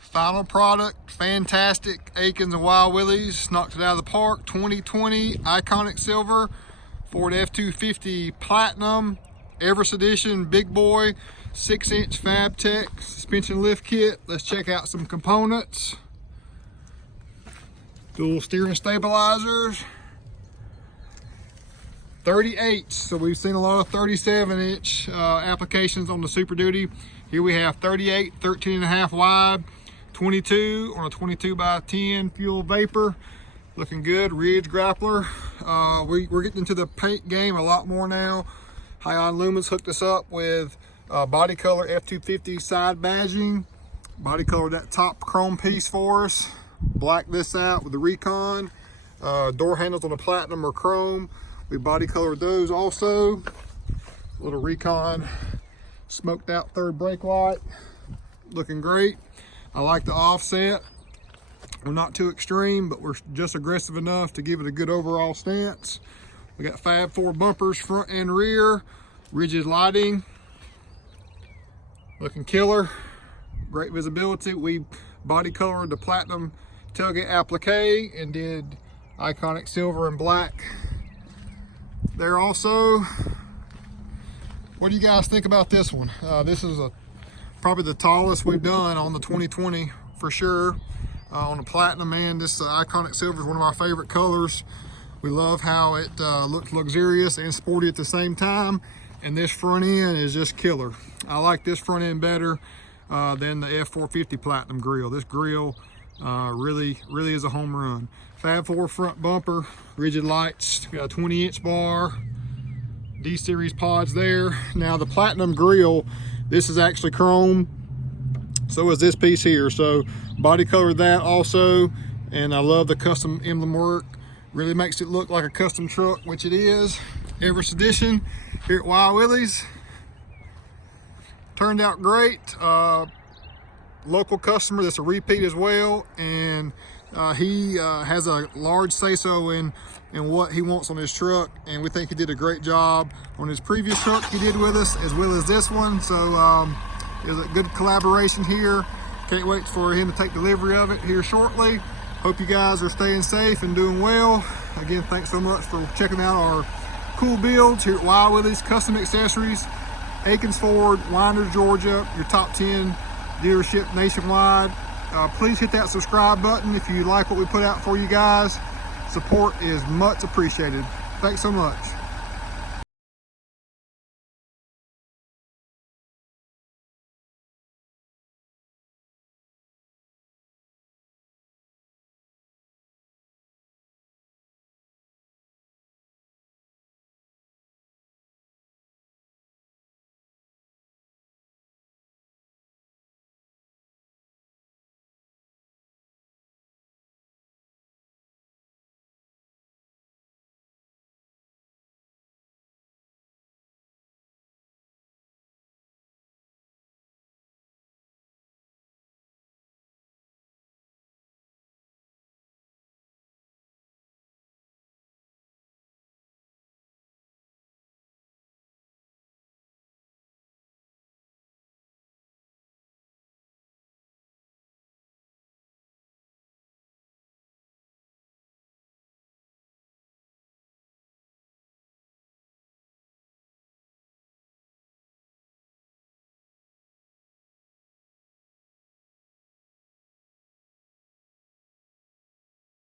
Final product, fantastic. Akins and Wild Willies knocked it out of the park. 2020 iconic silver Ford F250 Platinum Everest edition, big boy, 6-inch Fab Tech suspension lift kit. Let's check out some components. Dual steering stabilizers. 38, so we've seen a lot of 37-inch applications on the Super Duty. Here we have 38, 13.5 wide, 22 on a 22 by 10 fuel vapor. Looking good. Ridge grappler. We're getting into the paint game a lot more now. Highon Lumens hooked us up with body color F250 side badging. Body color that top chrome piece for us. Black this out with the Recon. Door handles on the Platinum or chrome. We body colored those also. Little Recon smoked out third brake light. Looking great. I like the offset. We're not too extreme, but we're just aggressive enough to give it a good overall stance. We got Fab 4 bumpers front and rear. Rigid lighting. Looking killer. Great visibility. We body colored the Platinum tailgate applique and did iconic silver and black there also. What do you guys think about this one? This is probably the tallest we've done on the 2020 for sure. On the Platinum, man, this iconic silver is one of our favorite colors. We love how it looks luxurious and sporty at the same time. And this front end is just killer. I like this front end better than the F450 Platinum grill. This grill really is a home run. Fab 4 front bumper, rigid lights, got a 20-inch bar, D-series pods there. Now the Platinum grill, this is actually chrome. So is this piece here. So body colored that also. And I love the custom emblem work. Really makes it look like a custom truck, which it is. Everest edition here at Wild Willies. Turned out great. Local customer that's a repeat as well, and he has a large say-so in what he wants on his truck, and we think he did a great job on his previous truck he did with us as well as this one. So it was a good collaboration here. Can't wait for him to take delivery of it here shortly. Hope you guys are staying safe and doing well. Again, thanks so much for checking out our cool builds here at Wild Willies Custom Accessories, Akins Ford, Winder, Georgia, your top 10 dealership nationwide. Please hit that subscribe button if you like what we put out for you guys. Support is much appreciated. Thanks so much.